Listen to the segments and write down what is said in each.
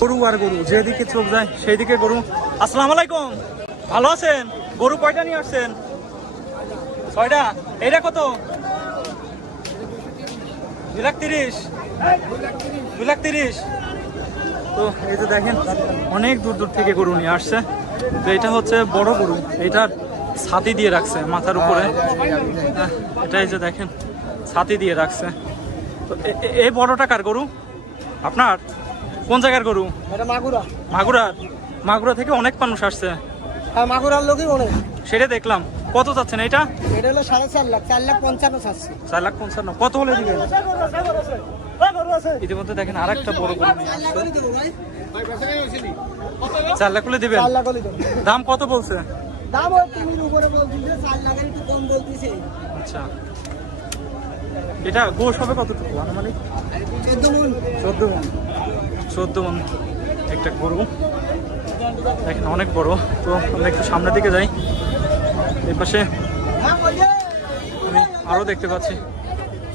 গরু আর গরু যেদিকে চোখ যায় সেই দিকে গরু। আসসালাম আলাইকুম। ভালো আছেন? গরু কয়টা নিয়ে আসছেন? ছয়টা? এইটা কত? দুই লাখ তিরিশ। দুই লাখ তিরিশ। তো এই যে দেখেন অনেক দূর দূর থেকে গরু নিয়ে আসছে। তো এটা হচ্ছে বড় গরু। এটার ছাতি দিয়ে রাখছে মাথার উপরে। হ্যাঁ, এটা এই যে দেখেন ছাতি দিয়ে রাখছে। তো এই বড়টা কার গরু? আপনার? কোন জায়গার গরু? এটা মাগুরা। মাগুরা মাগুরা থেকে অনেক মানুষ আসছে। হ্যাঁ মাগুরার লোকই অনেক। সেটা দেখলাম। কত যাচ্ছেন এটা? এটা হলো সাড়ে চার লাখ চার লাখ পঞ্চান্ন চাচ্ছে। চার লাখ পঞ্চান্ন। কত হলে দিবেন? ইতিমধ্যে দেখেন আর একটা বড় গরু চার লাখ হলে দিবেন? দাম কত বলছে? দাম তিনের উপরে বলতেছে চার লাখের একটু কম বলতেছে। আচ্ছা। এটা গোশ হবে কতটুকু? আনুমানিক? চোদ্দ মন। চোদ্দ মন। চোদ্দ মন একটা গরু। দেখেন অনেক বড়। তো আমরা একটু সামনের দিকে যাই। এই পাশে আমি আরও দেখতে পাচ্ছি।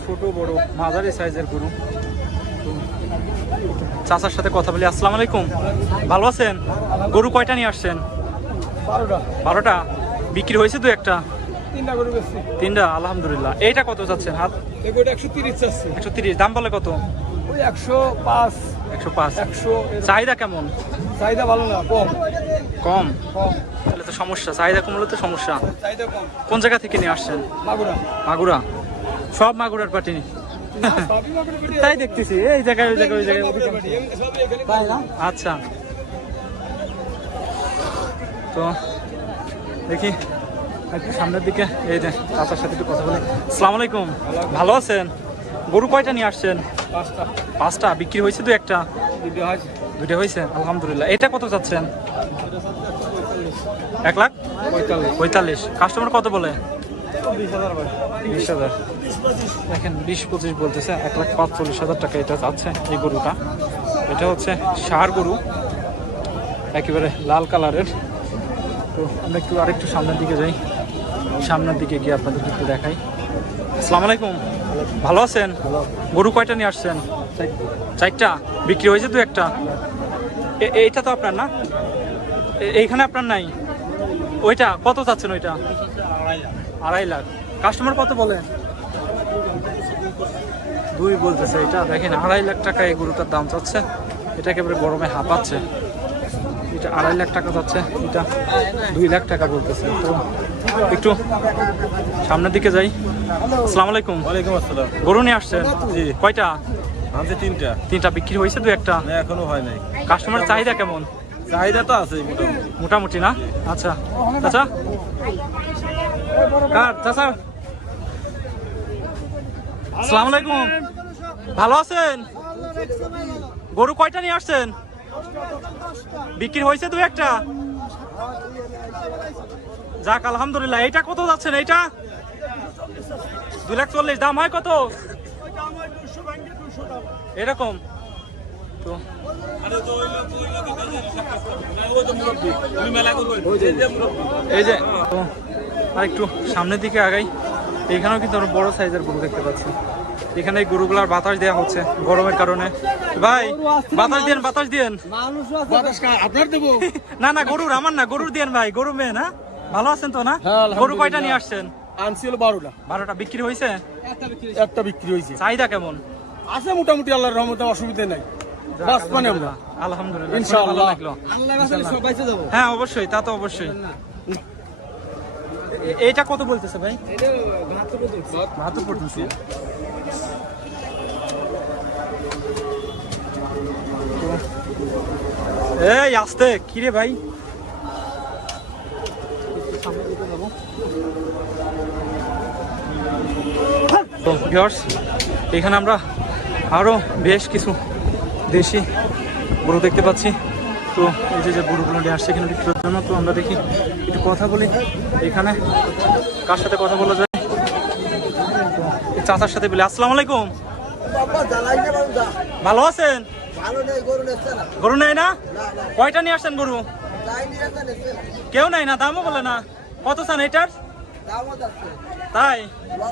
ছোট বড় মাঝারি সাইজের গরু। চাচার সাথে কথা বলি। আসসালামু আলাইকুম। ভালো আছেন? গরু কয়টা নিয়ে আসছেন? বারোটা। বারোটা? বিক্রি হয়েছে দু একটা? তিনটা গরু বেশি তিনটা আলহামদুলিল্লাহ। এইটা কত যাচ্ছেন হাত? একশো তিরিশ চাচ্ছে একশো তিরিশ দাম বলে কত? ওই একশো পাঁচ। একশো পাঁচ। একশো চাহিদা কেমন? চাহিদা ভালো না কম। কম? কম। তাহলে তো সমস্যা চাহিদা কমলে তো সমস্যা। চাহিদা কম। কোন জায়গা থেকে নিয়ে আসছেন? মাগুরা। মাগুরা। সব মাগুরার পাটি তাই দেখতেছি এই জায়গায় ওই জায়গায় ওই জায়গায়। আচ্ছা। তো দেখি। একটু সামনের দিকে এই যে চাচার সাথে একটু কথা বলি। আসসালামু আলাইকুম। ভালো আছেন? গরু কয়টা নিয়ে আসছেন? পাঁচটা। পাঁচটা? বিক্রি হয়েছে দু একটা? দুইটা হয়েছে। আলহামদুলিল্লাহ। এটা কত চাচ্ছেন? এক লাখ? পঁয়তাল্লিশ। কাস্টমার কত বলে? বিশ হাজার। দেখেন বিশ পঁচিশ বলতেছে এক লাখ পাঁচচল্লিশ হাজার টাকা এটা যাচ্ছে এই গরুটা। এটা হচ্ছে সার গরু। একেবারে লাল কালারের। তো আমরা একটু আরেকটু সামনের দিকে যাই। সামনের দিকে গিয়ে আপনাদের একটু দেখাই। আসসালামু আলাইকুম। ভালো আছেন? গরু কয়টা নিয়ে আসছেন? চারটা? বিক্রি হয়েছে দু একটা? এইটা তো আপনার না? এইখানে আপনার নাই? ওইটা, কত চাচ্ছেন ওইটা? আড়াই লাখ। কাস্টমার কত বলে? দুই বলতেছে এটা। দেখেন, আড়াই লাখ টাকা এই গরুটার দাম চাচ্ছে। এটা একেবারে গরমে হাঁপাচ্ছে। এটা আড়াই লাখ টাকা যাচ্ছে এটা দুই লাখ টাকা বলতেছে। তো একটু সামনের দিকে যাই। আসসালামু আলাইকুম। ওয়ালাইকুম আসসালাম। গরু নিয়ে আসছেন? জি। কয়টা? আনছে তিনটা। তিনটা বিক্রি হয়েছে দু একটা? না এখনও হয় নাই। কাস্টমার চাহিদা কেমন? চাহিদা তো আছে মোটামুটি। মোটামুটি না? আচ্ছা। আচ্ছা কার? চাচা? আসসালামু আলাইকুম। ভালো আছেন? গরু কয়টা নিয়ে আসছেন? বিক্রি হয়েছে দু একটা? যাক আলহামদুলিল্লাহ। এইটা কত যাচ্ছেন এইটা? দুই লাখ চল্লিশ দাম হয় কত? এরকম। তো। এই যে আর একটু সামনের দিকে আগাই। এখানেও কিন্তু আমরা বড় সাইজের গরু দেখতে পাচ্ছি। এখানে এই গরুগুলার বাতাস দেওয়া হচ্ছে গরমের কারণে। ভাই বাতাস দিয়েন বাতাস দিয়েন আপনার দেবো? না না গরুর আমার না গরুর দিয়েন ভাই গরু মেয়ে না। ভালো আছেন তো না? হ্যাঁ, গরু কয়টা নিয়ে আসছেন? আনছি হলো বারোটা। বারোটা বিক্রি হয়েছে? একটা বিক্রি হয়েছে। চাহিদা কেমন? আছে মোটামুটি আল্লাহর রহমতে অসুবিধা নাই। আমরা। আলহামদুলিল্লাহ। ইনশাআল্লাহ। হ্যাঁ অবশ্যই তা তো অবশ্যই। এ- এইটা কত বলতেছে ভাই? বাহাত্তর পড়তেছে এই আসতে কিরে ভাই? তো এখানে আমরা আরও বেশ কিছু দেশি গরু দেখতে পাচ্ছি। তো এই যে যে গরুগুলো নিয়ে আসছে এখানে বিক্রির জন্য তো আমরা দেখি একটু কথা বলি এখানে কার সাথে কথা বলা যায়? চাচার সাথে বলি আসসালামু আলাইকুম। ভালো আছেন? গরু নেই না। কয়টা নিয়ে আসছেন গরু? কেউ নাই না দামও বলে না। কত চান এটার? তাই?